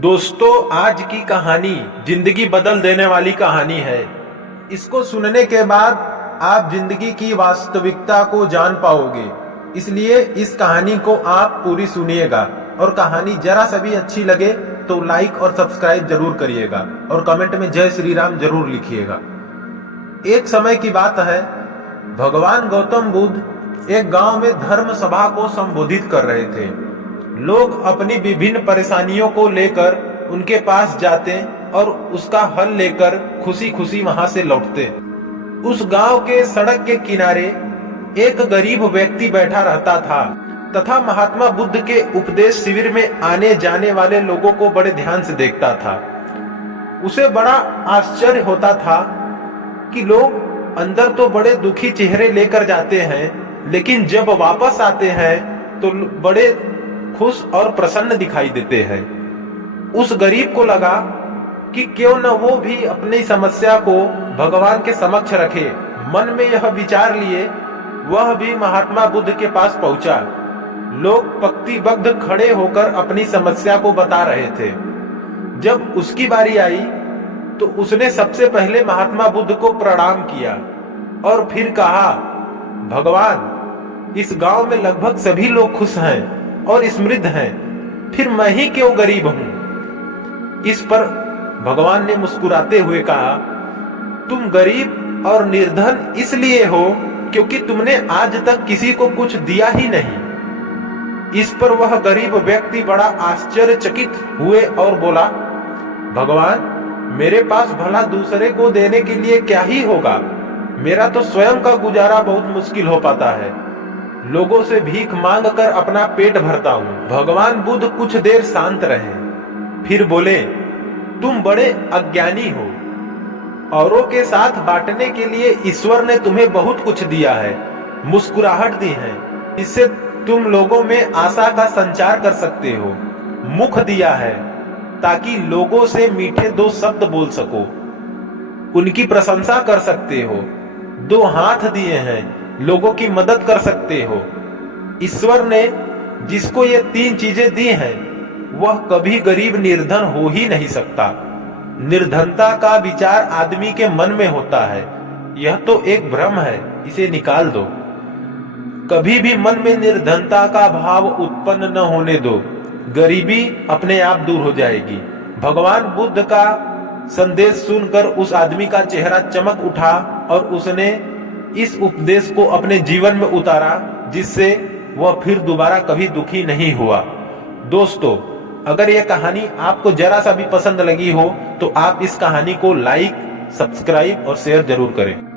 दोस्तों, आज की कहानी जिंदगी बदल देने वाली कहानी है। इसको सुनने के बाद आप जिंदगी की वास्तविकता को जान पाओगे। इसलिए इस कहानी को आप पूरी सुनिएगा और कहानी जरा सा भी अच्छी लगे तो लाइक और सब्सक्राइब जरूर करिएगा और कमेंट में जय श्री राम जरूर लिखिएगा। एक समय की बात है, भगवान गौतम बुद्ध एक गांव में धर्म सभा को संबोधित कर रहे थे। लोग अपनी विभिन्न परेशानियों को लेकर उनके पास जाते और उसका हल लेकर खुशी खुशी वहां से लौटते। उस गांव के सड़क के किनारे एक गरीब व्यक्ति बैठा रहता था तथा महात्मा बुद्ध के उपदेश शिविर में आने जाने वाले लोगों को बड़े ध्यान से देखता था। उसे बड़ा आश्चर्य होता था कि लोग अंदर तो बड़े दुखी चेहरे लेकर जाते हैं, लेकिन जब वापस आते हैं तो बड़े खुश और प्रसन्न दिखाई देते हैं। उस गरीब को लगा कि क्यों न वो भी अपनी समस्या को भगवान के समक्ष रखे। मन में यह विचार लिए वह भी महात्मा बुद्ध के पास पहुंचा। लोग पंक्तिबद्ध खड़े होकर अपनी समस्या को बता रहे थे। जब उसकी बारी आई तो उसने सबसे पहले महात्मा बुद्ध को प्रणाम किया और फिर कहा, भगवान, इस गांव में लगभग सभी लोग खुश हैं और समृद्ध हैं, फिर मैं ही क्यों गरीब हूं। इस पर भगवान ने मुस्कुराते हुए कहा, तुम गरीब और निर्धन इसलिए हो क्योंकि तुमने आज तक किसी को कुछ दिया ही नहीं। इस पर वह गरीब व्यक्ति बड़ा आश्चर्यचकित हुए और बोला, भगवान, मेरे पास भला दूसरे को देने के लिए क्या ही होगा। मेरा तो स्वयं का गुजारा बहुत मुश्किल हो पाता है। लोगों से भीख मांग कर अपना पेट भरता हूँ। भगवान बुद्ध कुछ देर शांत रहे, फिर बोले, तुम बड़े अज्ञानी हो। औरों के साथ बांटने के लिए ईश्वर ने तुम्हें बहुत कुछ दिया है, मुस्कुराहट दी है, इससे तुम लोगों में आशा का संचार कर सकते हो। मुख दिया है ताकि लोगों से मीठे दो शब्द बोल सको, उनकी प्रशंसा कर सकते हो। दो हाथ दिए हैं, लोगों की मदद कर सकते हो। ईश्वर ने जिसको ये तीन चीजें दी हैं, वह कभी गरीब निर्धन हो ही नहीं सकता। निर्धनता का विचार आदमी के मन में होता है, यह तो एक भ्रम है, इसे निकाल दो। कभी भी मन में निर्धनता का भाव उत्पन्न न होने दो, गरीबी अपने आप दूर हो जाएगी। भगवान बुद्ध का संदेश सुनकर उस आदमी का चेहरा चमक उठा और उसने इस उपदेश को अपने जीवन में उतारा, जिससे वह फिर दोबारा कभी दुखी नहीं हुआ। दोस्तों, अगर यह कहानी आपको जरा सा भी पसंद लगी हो तो आप इस कहानी को लाइक, सब्सक्राइब और शेयर जरूर करें।